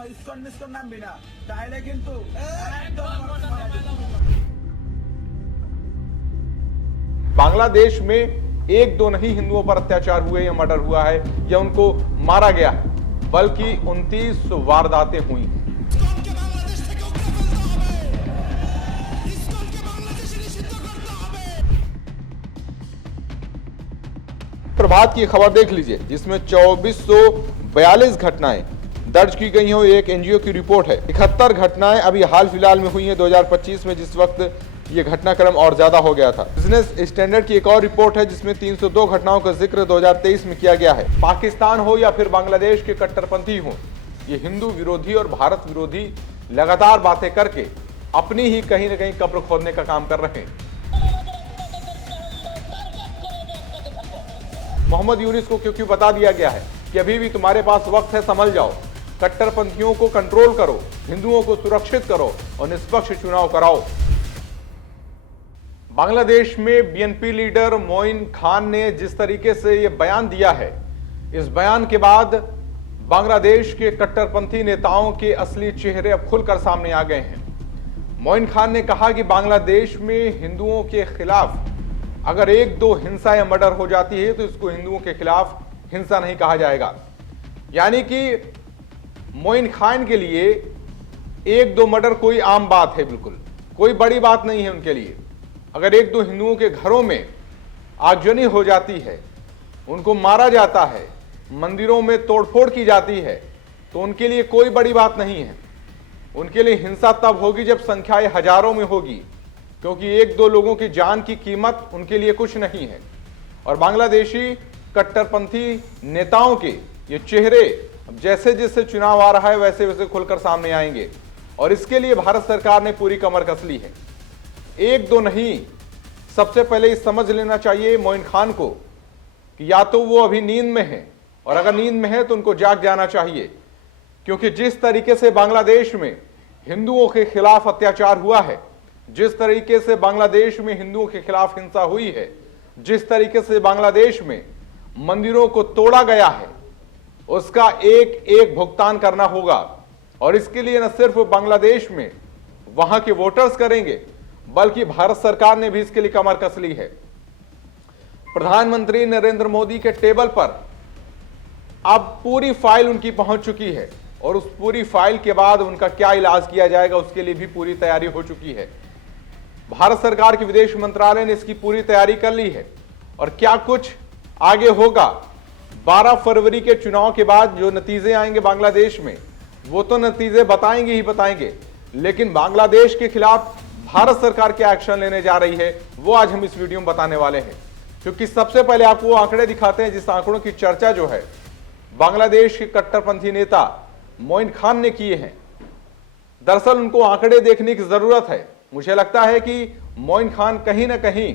কখনো ইসকন মিসকন নামবি না, তাহলে কিন্তু একদম बांग्लादेश में एक दो नहीं हिंदुओं पर अत्याचार हुए या मर्डर हुआ है या उनको मारा गया है, बल्कि 29 वारदातें हुई हैं। प्रभात की खबर देख लीजिए, जिसमें 2442 घटनाएं दर्ज की गई हैं। एक एनजीओ की रिपोर्ट है। 71 घटनाएं अभी हाल फिलहाल में हुई हैं 2025 में, जिस वक्त ये घटनाक्रम और ज्यादा हो गया था। बिजनेस स्टैंडर्ड की एक और रिपोर्ट है, जिसमें 302 घटनाओं का जिक्र 2023 में किया गया है। पाकिस्तान हो या फिर बांग्लादेश के कट्टरपंथी हो, ये हिंदू विरोधी और भारत विरोधी लगातार बातें करके अपनी ही कहीं न कहीं कब्र खोदने का काम कर रहे हैं। मोहम्मद यूनिस को क्योंकि बता दिया गया है कि अभी भी तुम्हारे पास वक्त है, संभल जाओ, कट्टरपंथियों को कंट्रोल करो, हिंदुओं को सुरक्षित करो और निष्पक्ष चुनाव कराओ। बांग्लादेश में बीएनपी लीडर मोइन खान ने जिस तरीके से यह बयान दिया है, इस बयान के बाद बांग्लादेश के कट्टरपंथी नेताओं के असली चेहरे अब खुलकर सामने आ गए हैं। मोइन खान ने कहा कि बांग्लादेश में हिंदुओं के खिलाफ अगर एक दो हिंसा या मर्डर हो जाती है तो इसको हिंदुओं के खिलाफ हिंसा नहीं कहा जाएगा। यानी कि मोइन खान के लिए एक दो मर्डर कोई आम बात है, बिल्कुल कोई बड़ी बात नहीं है उनके लिए। अगर एक दो हिंदुओं के घरों में आगजनी हो जाती है, उनको मारा जाता है, मंदिरों में तोड़फोड़ की जाती है, तो उनके लिए कोई बड़ी बात नहीं है। उनके लिए हिंसा तब होगी जब संख्याएं हजारों में होगी, क्योंकि एक दो लोगों की जान की कीमत उनके लिए कुछ नहीं है। और बांग्लादेशी कट्टरपंथी नेताओं के ये चेहरे जैसे जैसे चुनाव आ रहा है वैसे वैसे खुलकर सामने आएंगे, और इसके लिए भारत सरकार ने पूरी कमर कस ली है। एक दो नहीं, सबसे पहले ये समझ लेना चाहिए मोइन खान को कि या तो वो अभी नींद में है, और अगर नींद में है तो उनको जाग जाना चाहिए, क्योंकि जिस तरीके से बांग्लादेश में हिंदुओं के खिलाफ अत्याचार हुआ है, जिस तरीके से बांग्लादेश में हिंदुओं के खिलाफ हिंसा हुई है, जिस तरीके से बांग्लादेश में मंदिरों को तोड़ा गया है, उसका एक एक भुगतान करना होगा। और इसके लिए न सिर्फ बांग्लादेश में वहां के वोटर्स करेंगे, बल्कि भारत सरकार ने भी इसके लिए कमर कस ली है। प्रधानमंत्री नरेंद्र मोदी के टेबल पर अब पूरी फाइल उनकी पहुंच चुकी है, और उस पूरी फाइल के बाद उनका क्या इलाज किया जाएगा उसके लिए भी पूरी तैयारी हो चुकी है। भारत सरकार के विदेश मंत्रालय ने इसकी पूरी तैयारी कर ली है। और क्या कुछ आगे होगा 12 फरवरी के चुनाव के बाद जो नतीजे आएंगे बांग्लादेश में, वो तो नतीजे बताएंगे ही बताएंगे, लेकिन बांग्लादेश के खिलाफ भारत सरकार क्या एक्शन लेने जा रही है वो आज हम इस वीडियो में बताने वाले हैं। क्योंकि सबसे पहले आपको वो आंकड़े दिखाते हैं जिस आंकड़ों की चर्चा जो है बांग्लादेश के कट्टरपंथी नेता मोइन खान ने किए हैं। दरअसल उनको आंकड़े देखने की जरूरत है। मुझे लगता है कि मोइन खान कहीं ना कहीं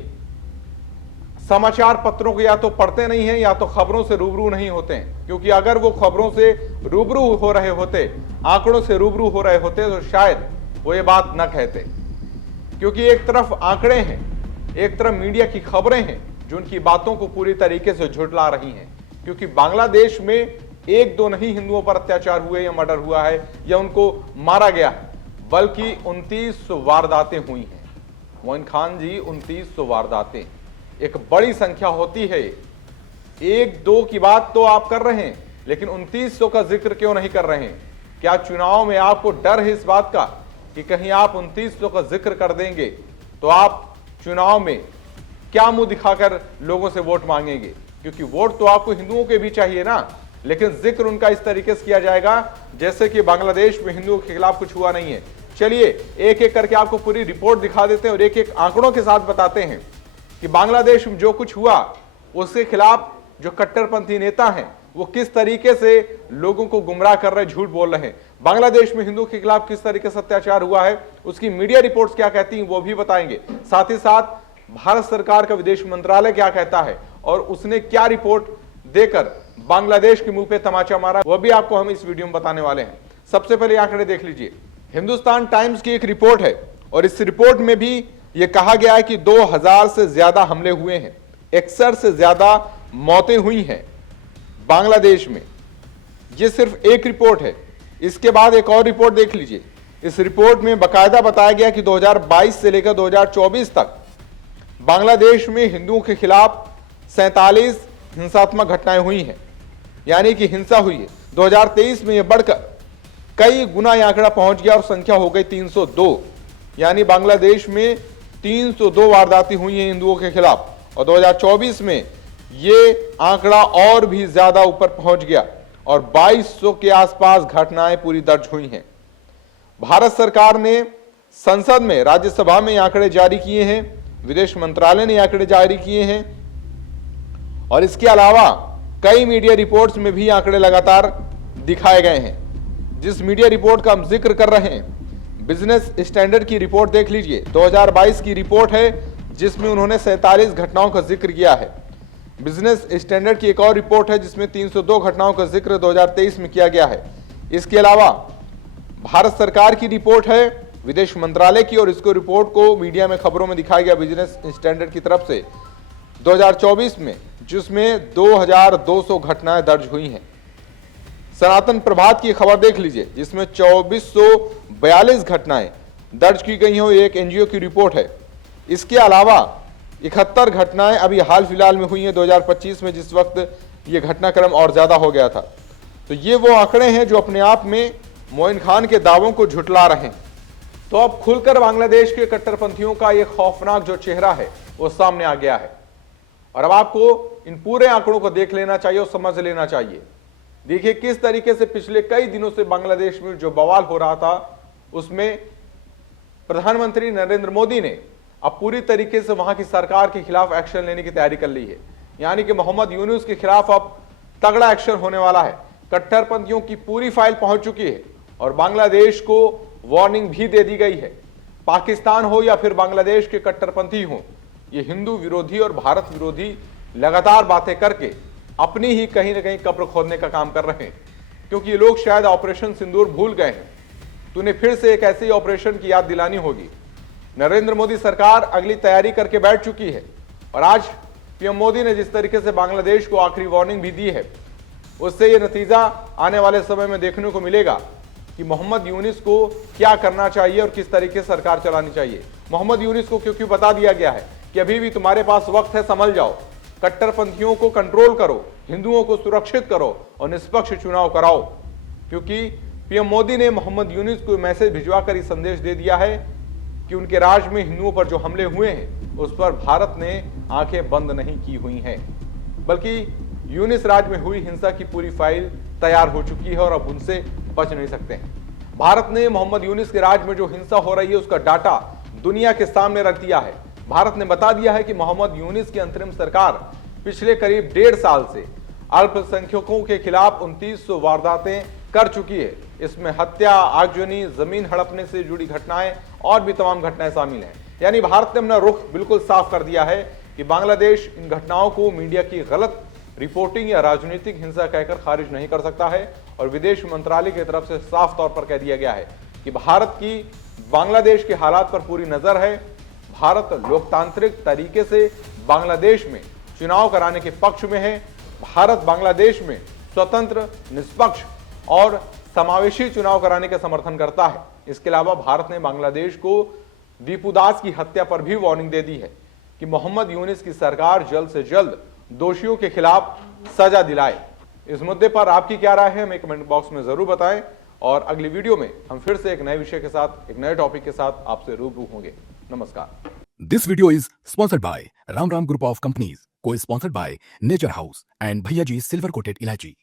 समाचार पत्रों को या तो पढ़ते नहीं हैं या तो खबरों से रूबरू नहीं होते हैं, क्योंकि अगर वो खबरों से रूबरू हो रहे होते, आंकड़ों से रूबरू हो रहे होते, तो शायद वो ये बात न कहते। क्योंकि एक तरफ आंकड़े हैं, एक तरफ मीडिया की खबरें हैं जो उनकी बातों को पूरी तरीके से झुठला रही हैं। क्योंकि बांग्लादेश में एक दो नहीं हिंदुओं पर अत्याचार हुए या मर्डर हुआ है या उनको मारा गया है, बल्कि 29 वारदातें हुई हैं। मोइन खान जी, 29 वारदातें एक बड़ी संख्या होती है। एक दो की बात तो आप कर रहे हैं, लेकिन 2900 का जिक्र क्यों नहीं कर रहे हैं? क्या चुनाव में आपको डर है इस बात का कि कहीं आप 2900 का जिक्र कर देंगे तो आप चुनाव में क्या मुंह दिखाकर लोगों से वोट मांगेंगे? क्योंकि वोट तो आपको हिंदुओं के भी चाहिए ना, लेकिन जिक्र उनका इस तरीके से किया जाएगा जैसे कि बांग्लादेश में हिंदुओं के खिलाफ कुछ हुआ नहीं है। चलिए एक एक करके आपको पूरी रिपोर्ट दिखा देते हैं और एक एक आंकड़ों के साथ बताते हैं कि बांग्लादेश में जो कुछ हुआ उसके खिलाफ जो कट्टरपंथी नेता हैं वो किस तरीके से लोगों को गुमराह कर रहे, झूठ बोल रहे हैं। बांग्लादेश में हिंदुओं के खिलाफ किस तरीके से अत्याचार हुआ है, उसकी मीडिया रिपोर्ट्स क्या कहती हैं वो भी बताएंगे। साथ ही साथ भारत सरकार का विदेश मंत्रालय क्या कहता है और उसने क्या रिपोर्ट देकर बांग्लादेश के मुंह पे तमाचा मारा, वह भी आपको हम इस वीडियो में बताने वाले हैं। सबसे पहले आंकड़े देख लीजिए। हिंदुस्तान टाइम्स की एक रिपोर्ट है और इस रिपोर्ट में भी यह कहा गया है कि 2000 से ज्यादा हमले हुए हैं, 61 से ज्यादा मौतें हुई हैं बांग्लादेश में। यह सिर्फ एक रिपोर्ट है। इसके बाद एक और रिपोर्ट देख लीजिए। इस रिपोर्ट में बाकायदा बताया गया कि 2022 से लेकर 2024 तक बांग्लादेश में हिंदुओं के खिलाफ 47 हिंसात्मक घटनाएं हुई हैं, यानी कि हिंसा हुई है। 2023 में यह बढ़कर कई गुना यह आंकड़ा पहुंच गया और संख्या हो गई 302, यानी बांग्लादेश में 302 वारदातें हुई हैं हिंदुओं के खिलाफ। और 2024 में ये आंकड़ा और भी ज्यादा ऊपर पहुंच गया और 2200 के आसपास घटनाएं पूरी दर्ज हुई हैं। भारत सरकार ने संसद में, राज्यसभा में आंकड़े जारी किए हैं, विदेश मंत्रालय ने आंकड़े जारी किए हैं और इसके अलावा कई मीडिया रिपोर्ट्स में भी आंकड़े लगातार दिखाए गए हैं। जिस मीडिया रिपोर्ट का हम जिक्र कर रहे हैं, बिजनेस स्टैंडर्ड की रिपोर्ट देख लीजिए। 2022 की रिपोर्ट है जिसमें उन्होंने 47 घटनाओं का जिक्र किया है। बिजनेस स्टैंडर्ड की एक और रिपोर्ट है जिसमें 302 घटनाओं का जिक्र 2023 में किया गया है। इसके अलावा भारत सरकार की रिपोर्ट है विदेश मंत्रालय की, और इसको रिपोर्ट को मीडिया में खबरों में दिखाया गया बिजनेस स्टैंडर्ड की तरफ से 2024 में, जिसमें 2200 घटनाएं दर्ज हुई हैं। सनातन प्रभात की खबर देख लीजिए जिसमें 2442 घटनाएं दर्ज की गई हैं, एक एनजीओ की रिपोर्ट है। इसके अलावा 71 घटनाएं अभी हाल फिलहाल में हुई हैं 2025 में, जिस वक्त ये घटनाक्रम और ज्यादा हो गया था। तो ये वो आंकड़े हैं जो अपने आप में मोइन खान के दावों को झुटला रहे हैं। तो अब खुलकर बांग्लादेश के कट्टरपंथियों का ये खौफनाक जो चेहरा है वो सामने आ गया है और अब आपको इन पूरे आंकड़ों को देख लेना चाहिए और समझ लेना चाहिए। देखिए किस तरीके से पिछले कई दिनों से बांग्लादेश में जो बवाल हो रहा था उसमें प्रधानमंत्री नरेंद्र मोदी ने अब पूरी तरीके से वहां की सरकार के खिलाफ एक्शन लेने की तैयारी कर ली है, यानी कि मोहम्मद यूनुस के खिलाफ अब तगड़ा एक्शन होने वाला है। कट्टरपंथियों की पूरी फाइल पहुंच चुकी है और बांग्लादेश को वार्निंग भी दे दी गई है। पाकिस्तान हो या फिर बांग्लादेश के कट्टरपंथी हो, ये हिंदू विरोधी और भारत विरोधी लगातार बातें करके अपनी ही कहीं ना कहीं कब्र खोदने का काम कर रहे हैं, क्योंकि ये लोग शायद ऑपरेशन सिंदूर भूल गए हैं। तो उन्हें फिर से एक ऐसे ऑपरेशन की याद दिलानी होगी। नरेंद्र मोदी सरकार अगली तैयारी करके बैठ चुकी है और आज पीएम मोदी ने जिस तरीके से बांग्लादेश को आखिरी वार्निंग भी दी है, उससे यह नतीजा आने वाले समय में देखने को मिलेगा कि मोहम्मद यूनुस को क्या करना चाहिए और किस तरीके से सरकार चलानी चाहिए। मोहम्मद यूनुस को क्योंकि बता दिया गया है कि अभी भी तुम्हारे पास वक्त है, संभल जाओ, कट्टरपंथियों को कंट्रोल करो, हिंदुओं को सुरक्षित करो और निष्पक्ष चुनाव कराओ। क्योंकि पीएम मोदी ने मोहम्मद यूनुस को मैसेज भिजवाकर ये संदेश दे दिया है कि उनके राज में हिंदुओं पर जो हमले हुए हैं उस पर भारत ने आंखें बंद नहीं की हुई हैं, बल्कि यूनुस राज में हुई हिंसा की पूरी फाइल तैयार हो चुकी है और अब उनसे बच नहीं सकते हैं। भारत ने मोहम्मद यूनुस के राज में जो हिंसा हो रही है उसका डाटा दुनिया के सामने रख दिया है। भारत ने बता दिया है कि मोहम्मद यूनुस की अंतरिम सरकार पिछले करीब 1.5 साल से अल्पसंख्यकों के खिलाफ 2900 वारदातें कर चुकी है। इसमें हत्या, आगजनी, जमीन हड़पने से जुड़ी घटनाएं और भी तमाम घटनाएं शामिल हैं। यानी भारत ने अपना रुख बिल्कुल साफ कर दिया है कि बांग्लादेश इन घटनाओं को मीडिया की गलत रिपोर्टिंग या राजनीतिक हिंसा कहकर खारिज नहीं कर सकता है। और विदेश मंत्रालय की तरफ से साफ तौर पर कह दिया गया है कि भारत की बांग्लादेश के हालात पर पूरी नजर है। भारत लोकतांत्रिक तरीके से बांग्लादेश में चुनाव कराने के पक्ष में है। भारत बांग्लादेश में स्वतंत्र, निष्पक्ष और समावेशी चुनाव कराने का समर्थन करता है। इसके अलावा भारत ने बांग्लादेश को दीपू दास की हत्या पर भी वार्निंग दे दी है कि मोहम्मद यूनुस की सरकार जल्द से जल्द दोषियों के खिलाफ सजा दिलाए। इस मुद्दे पर आपकी क्या राय है हमें कमेंट बॉक्स में जरूर बताएं और अगली वीडियो में हम फिर से एक नए विषय के साथ, एक नए टॉपिक के साथ आपसे रूबरू होंगे। नमस्कार। This video is sponsored by Ram Group of Companies, co-sponsored by Nature House and Bhaiya Ji Silver Coated Ilachi.